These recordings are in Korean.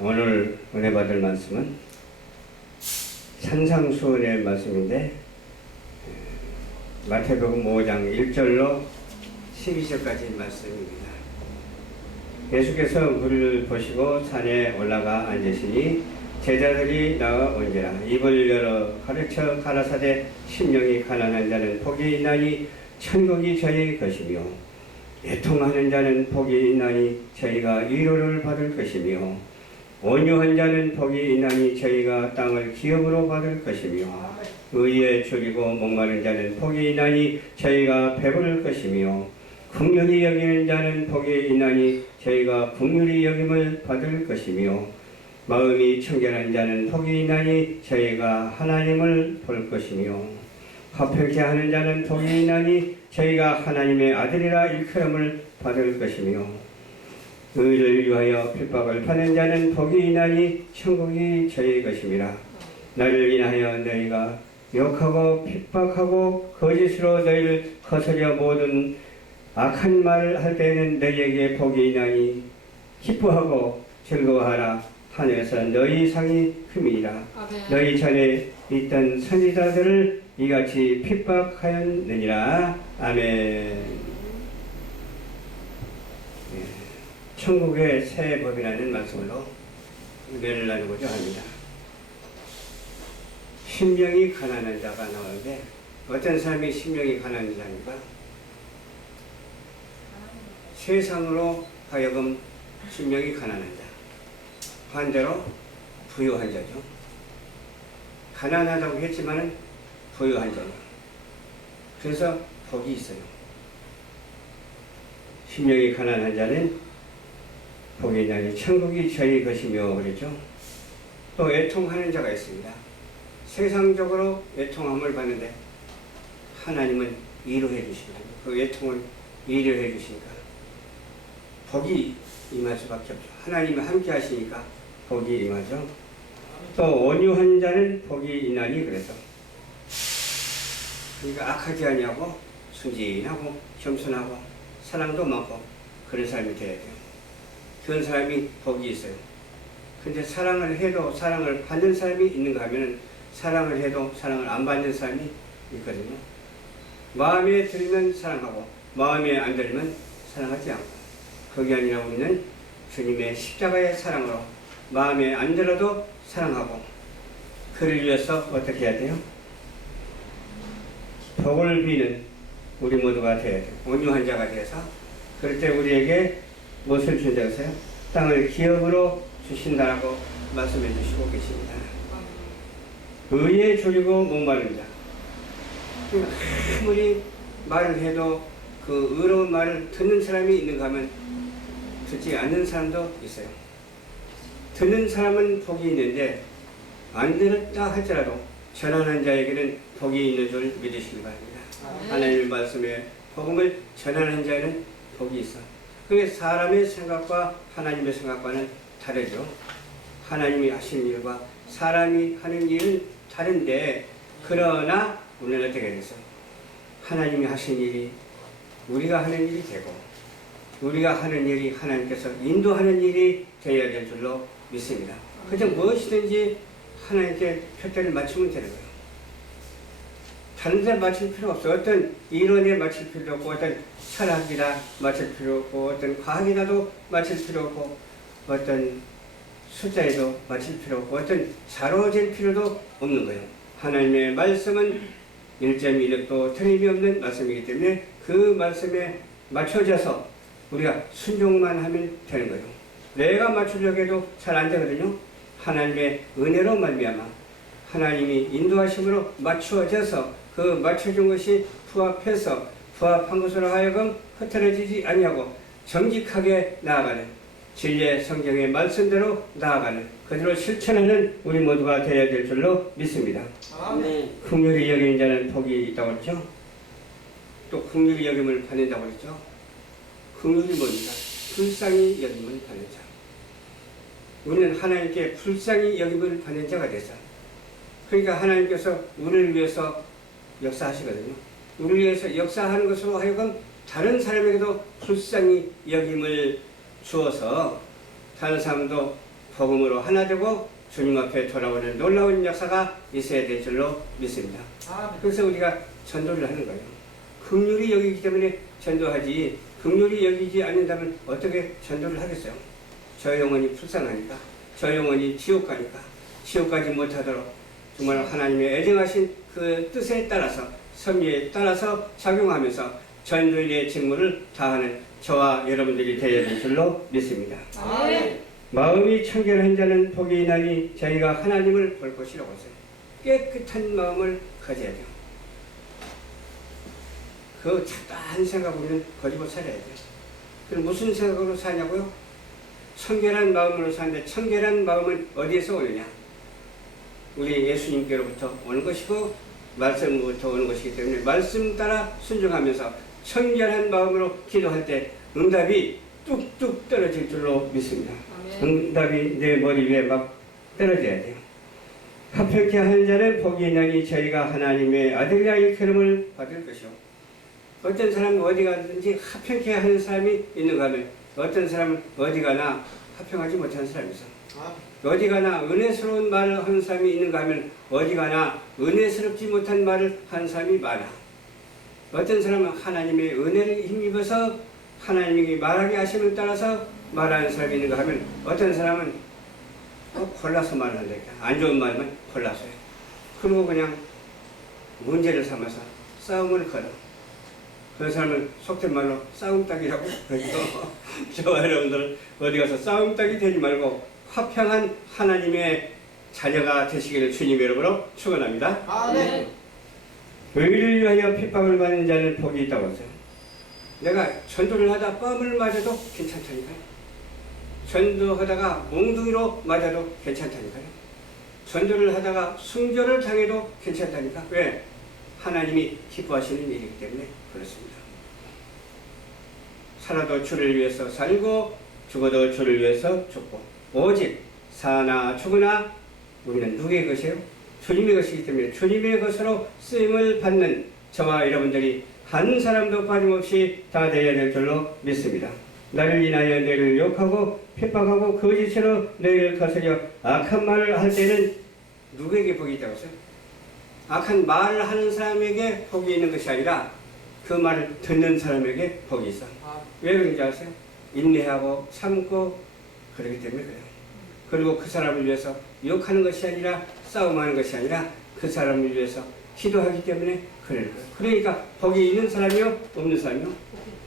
오늘 은혜 받을 말씀은 산상수훈의 말씀인데 마태복음 5장 1절로 12절까지 말씀입니다. 예수께서 물을 보시고 산에 올라가 앉으시니 제자들이 나와온지라. 입을 열어 가르쳐 가라사대 심령이 가난한 자는 복이 있나니 천국이 저희 것이며 애통하는 자는 복이 있나니 저희가 위로를 받을 것이며 온유한 자는 복이 있나니 저희가 땅을 기업으로 받을 것이며 의에 줄이고 목마른 자는 복이 있나니 저희가 배부를 것이며 긍휼히 여기는 자는 복이 있나니 저희가 긍휼히 여김을 받을 것이며 마음이 청결한 자는 복이 있나니 저희가 하나님을 볼 것이며 화평케 하는 자는 복이 있나니 저희가 하나님의 아들이라 일컬음을 받을 것이며 의를 위하여 핍박을 받는 자는 복이 있나니 천국이 저희 것임이라. 나를 인하여 너희가 욕하고 핍박하고 거짓으로 너희를 거스려 모든 악한 말을 할 때에는 너희에게 복이 있나니 기뻐하고 즐거워하라. 하늘에서 너희 상이 큼이라. 너희 전에 있던 선지자들을 이같이 핍박하였느니라. 아멘. 천국의 새 법이라는 말씀으로 은혜를 나누고자 합니다. 심령이 가난한 자가 나오는데 어떤 사람이 심령이 가난한 자입니까? 세상으로 하여금 심령이 가난한 자, 반대로 부유한 자죠. 가난하다고 했지만은 부유한 자죠. 그래서 복이 있어요. 심령이 가난한 자는 복이 있나니 천국이 저희 것이며 그랬죠. 또 애통하는 자가 있습니다. 세상적으로 애통함을 받는데 하나님은 위로해 주시거든요. 그 애통을 위로해 주시니까 복이 임할 수밖에 없죠. 하나님이 함께 하시니까 복이 임하죠. 또 온유한 자는 복이 있나니 그래서 그러니까 악하지 아니하고 순진하고 겸손하고 사랑도 많고 그런 사람이 돼야 돼요. 그런 사람이 복이 있어요. 근데 사랑을 해도 사랑을 받는 사람이 있는가 하면 사랑을 해도 사랑을 안 받는 사람이 있거든요. 마음에 들면 사랑하고 마음에 안 들면 사랑하지 않고, 그게 아니라 우리는 주님의 십자가의 사랑으로 마음에 안 들어도 사랑하고, 그를 위해서 어떻게 해야 돼요? 복을 비는 우리 모두가 되어야 돼요. 온유한 자가 되어서. 그럴 때 우리에게 무엇을 준다고서요? 땅을 기업으로 주신다라고 말씀해 주시고 계십니다. 의에 졸이고 목마른 자. 아무리 말을 해도 그 의로운 말을 듣는 사람이 있는가 하면 듣지 않는 사람도 있어요. 듣는 사람은 복이 있는데 안 들었다 할지라도 전하는 자에게는 복이 있는 줄 믿으시기 바랍니다. 하나님의 말씀에 복음을 전하는 자에는 복이 있어. 그게 사람의 생각과 하나님의 생각과는 다르죠. 하나님이 하시는 일과 사람이 하는 일은 다른데, 그러나 우리는 어떻게 됐어? 하나님이 하신 일이 우리가 하는 일이 되고, 우리가 하는 일이 하나님께서 인도하는 일이 되어야 될 줄로 믿습니다. 그저 무엇이든지 하나님께 표대를 맞추면 되는 거예요. 다른 데 맞출 필요 없어요. 어떤 이론에 맞출 필요 없고, 어떤 철학이나 맞출 필요 없고, 어떤 과학이라도 맞출 필요 없고, 어떤 숫자에도 맞출 필요 없고, 어떤 자로질 필요도 없는 거예요. 하나님의 말씀은 1.1획도 틀림이 없는 말씀이기 때문에 그 말씀에 맞춰져서 우리가 순종만 하면 되는 거예요. 내가 맞추려고 해도 잘 안 되거든요. 하나님의 은혜로 말미암아 하나님이 인도하심으로 맞추어져서 그 맞춰준 것이 부합해서 부합한 것으로 하여금 흐트러지지 아니하고 정직하게 나아가는, 진리의 성경의 말씀대로 나아가는, 그대로 실천하는 우리 모두가 되어야 될 줄로 믿습니다. 긍휼히 여기는 자는 복이 있다고 그랬죠. 또 긍휼히 여김을 받는다고 그랬죠. 긍휼이 뭡니까? 불쌍히 여김을 받는 자. 우리는 하나님께 불쌍히 여김을 받는 자가 됐어. 그러니까 하나님께서 우리를 위해서 역사하시거든요. 우리를 위해서 역사하는 것으로 하여금 다른 사람에게도 불쌍히 여김을 주어서 다른 사람도 복음으로 하나 되고 주님 앞에 돌아오는 놀라운 역사가 있어야 될 줄로 믿습니다. 그래서 우리가 전도를 하는 거예요. 긍휼히 여기기 때문에 전도하지, 긍휼히 여기지 않는다면 어떻게 전도를 하겠어요? 저 영혼이 불쌍하니까, 저 영혼이 지옥 가니까, 지옥 가지 못하도록 정말 하나님의 애정하신 그 뜻에 따라서, 섭리에 따라서 작용하면서 전도의 직무를 다하는 저와 여러분들이 되어야 될 줄로 믿습니다. 마음이 청결한 자는 복이 있나니 저희가 하나님을 볼 것이라고 했어요. 깨끗한 마음을 가져야 돼요. 그 착한 생각으로는 거짓말 살아야 돼요. 그럼 무슨 생각으로 사냐고요? 청결한 마음으로 사는데 청결한 마음은 어디에서 오느냐? 우리 예수님께로부터 오는 것이고 말씀으로부터 오는 것이기 때문에 말씀 따라 순종하면서 청결한 마음으로 기도할 때 응답이 뚝뚝 떨어질 줄로 믿습니다. 응답이 내 머리 위에 막 떨어져야 돼요. 합평케 하는 자는 복이 있나니 저희가 하나님의 아들이라 일컬음을 받을 것이요. 어떤 사람은 어디 가든지 합평케 하는 사람이 있는가 하면 어떤 사람은 어디 가나 합평하지 못하는 사람이 있어. 어디 가나 은혜스러운 말을 하는 사람이 있는가 하면 어디 가나 은혜스럽지 못한 말을 하는 사람이 많아. 어떤 사람은 하나님의 은혜를 힘입어서 하나님이 말하게 하심을 따라서 말하는 사람이 있는가 하면 어떤 사람은 골라서 말한다니까. 안 좋은 말만 골라서 해. 그리고 그냥 문제를 삼아서 싸움을 걸어. 그 사람은 속된 말로 싸움닭이라고 그러죠. 저와 여러분들 어디 가서 싸움닭이 되지 말고 화평한 하나님의 자녀가 되시기를 주님의 이름으로 축원합니다. 네. 의를 위하여 핍박을 받는 자는 복이 있다고 했어요. 내가 전도를 하다 뺨을 맞아도 괜찮다니까요. 전도하다가 몽둥이로 맞아도 괜찮다니까요. 전도를 하다가 순교를 당해도 괜찮다니까. 왜? 하나님이 기뻐하시는 일이기 때문에 그렇습니다. 살아도 주를 위해서 살고 죽어도 주를 위해서 죽고 오직 사나 죽으나 우리는 누구의 것이에요? 주님의 것이기 때문에 주님의 것으로 쓰임을 받는 저와 여러분들이 한 사람도 빠짐없이 다 되어야 될 줄로 믿습니다. 나를 인하여 너희를 욕하고 핍박하고 거짓으로 너희를 거스려 악한 말을 할 때는 누구에게 복이 있다고 했어요? 악한 말을 하는 사람에게 복이 있는 것이 아니라 그 말을 듣는 사람에게 복이 있어. 왜 그런지 아세요? 인내하고 참고 그러기 때문에 그래요. 그리고 그 사람을 위해서 욕하는 것이 아니라 싸움하는 것이 아니라 그 사람을 위해서 기도하기 때문에 그럴 거예요. 그러니까 복이 있는 사람이요? 없는 사람이요?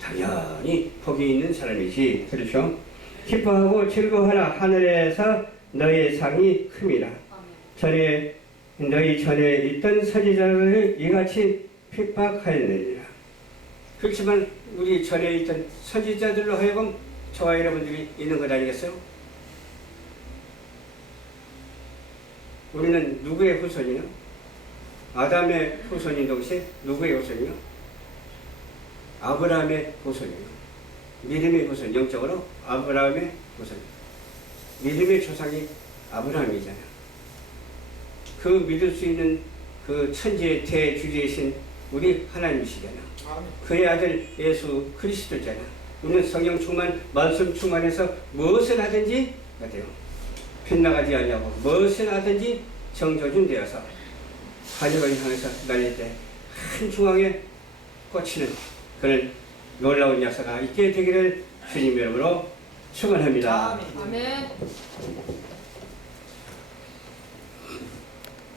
당연히 복이 있는 사람이지. 그렇죠? 기뻐하고 즐거워하라. 하늘에서 너의 상이 큽니다. 너희 전에 있던 선지자를 이같이 핍박하였느니라. 그렇지만 우리 전에 있던 선지자들로 하여금 저와 여러분들이 있는 것 아니겠어요? 우리는 누구의 후손이요? 아담의 후손인 동시에 누구의 후손이요? 아브라함의 후손이요. 믿음의 후손, 영적으로 아브라함의 후손. 믿음의 조상이 아브라함이잖아요. 그 믿을 수 있는 그 천지의 대주제이신 우리 하나님이시잖아. 그의 아들 예수 그리스도잖아. 우리는 성령 충만, 말씀 충만해서 무엇을 하든지 어때요? 빗나가지 아니하고 무엇을 하든지 정조준 되어서 가족을 향해서 날릴 때 한 중앙에 꽂히는 그런 놀라운 역사가 있게 되기를 주님 이름으로 축원합니다. 아멘.